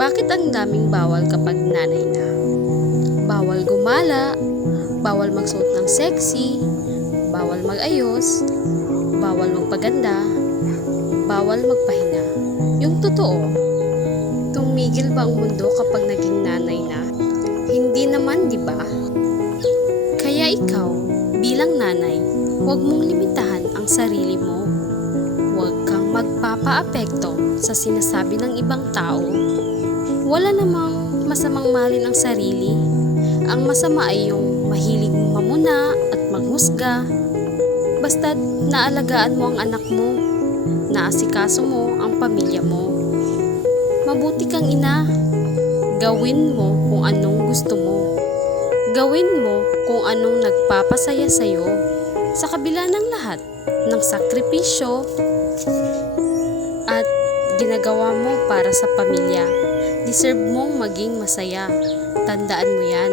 Bakit ang daming bawal kapag nanay na? Bawal gumala, bawal magsuot ng sexy, bawal magayos, bawal magpaganda, bawal magpahinga. Yung totoo, tumigil ba ang mundo kapag naging nanay na? Hindi naman, di ba? Kaya ikaw, bilang nanay, huwag mong limitahan ang sarili mo. Huwag kang magpapaapekto sa sinasabi ng ibang tao. Wala namang masamang mahalin ang sarili. Ang masama ay yung mahilig mamuna at maghusga. Basta't naalagaan mo ang anak mo, naasikaso mo ang pamilya mo. Mabuti kang ina. Gawin mo kung anong gusto mo. Gawin mo kung anong nagpapasaya sa'yo sa kabila ng lahat ng sakripisyo ginagawa mo para sa pamilya. Deserve mong maging masaya. Tandaan mo yan.